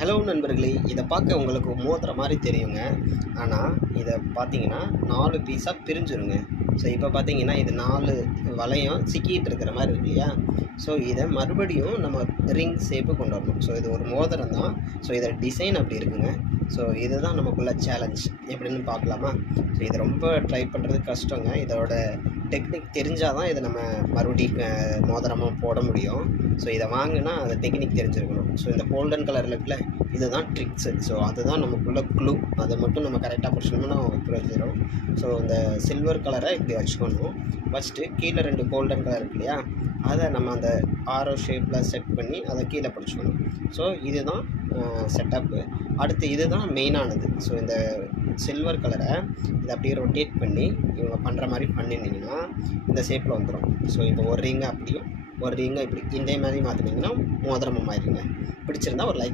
Hello நண்பர்களே, இதை பார்க்க உங்களுக்கு மோதிர மாதிரி தெரியுங்க. ஆனால் இதை பார்த்தீங்கன்னா 4 பீஸாக பிரிஞ்சிருங்க. ஸோ இப்போ பார்த்தீங்கன்னா இது 4 வளையம் சிக்கிட்டு இருக்கிற மாதிரி இருக்கு இல்லையா? ஸோ இதை மறுபடியும் நம்ம ரிங் ஷேப்பு கொண்டு வரணும். ஸோ இது ஒரு மோதிரம் தான். ஸோ இதோட டிசைன் அப்படி இருக்குங்க. ஸோ இதுதான் நமக்குள்ள சேலஞ்ச். எப்படின்னு பார்க்கலாமா? ஸோ இது ரொம்ப ட்ரை பண்ணுறது கஷ்டங்க. இதோட டெக்னிக் தெரிஞ்சால் தான் இதை நம்ம மறுபடியும் மோதிரமாக போட முடியும். ஸோ இதை வாங்கினா அந்த டெக்னிக் தெரிஞ்சிருக்கணும். ஸோ இந்த கோல்டன் கலரில் இருக்குல்ல, இதுதான் ட்ரிக்ஸு. ஸோ அதுதான் நமக்குள்ள க்ளூ. அதை மட்டும் நம்ம கரெக்டாக பிடிச்சோம்னா புரிஞ்சிடும். ஸோ இந்த சில்வர் கலரை இப்படி வச்சுக்கணும். வச்சுட்டு கீழே 2 கோல்டன் கலர் இருக்கு இல்லையா, அதை நம்ம அந்த ஆரோ ஷேப்பில் செட் பண்ணி அதை கீழே பிடிச்சிக்கணும். ஸோ இதுதான் செட்டப்பு. அடுத்து இதுதான் மெயினானது. ஸோ இந்த சில்வர் கலரை இதை அப்படியே ரொட்டேட் பண்ணி இவங்க பண்ணுற மாதிரி பண்ணினீங்கன்னா இந்த ஷேப்பில் வந்துடும். ஸோ இப்போ ஒரு ரிங்கை அப்படியும் ஒரு ரிங்கை இப்படி இதே மாதிரி மாற்றினீங்கன்னா மோதிரமாக மாறிடுங்க. பிடிச்சிருந்தா ஒரு லைக்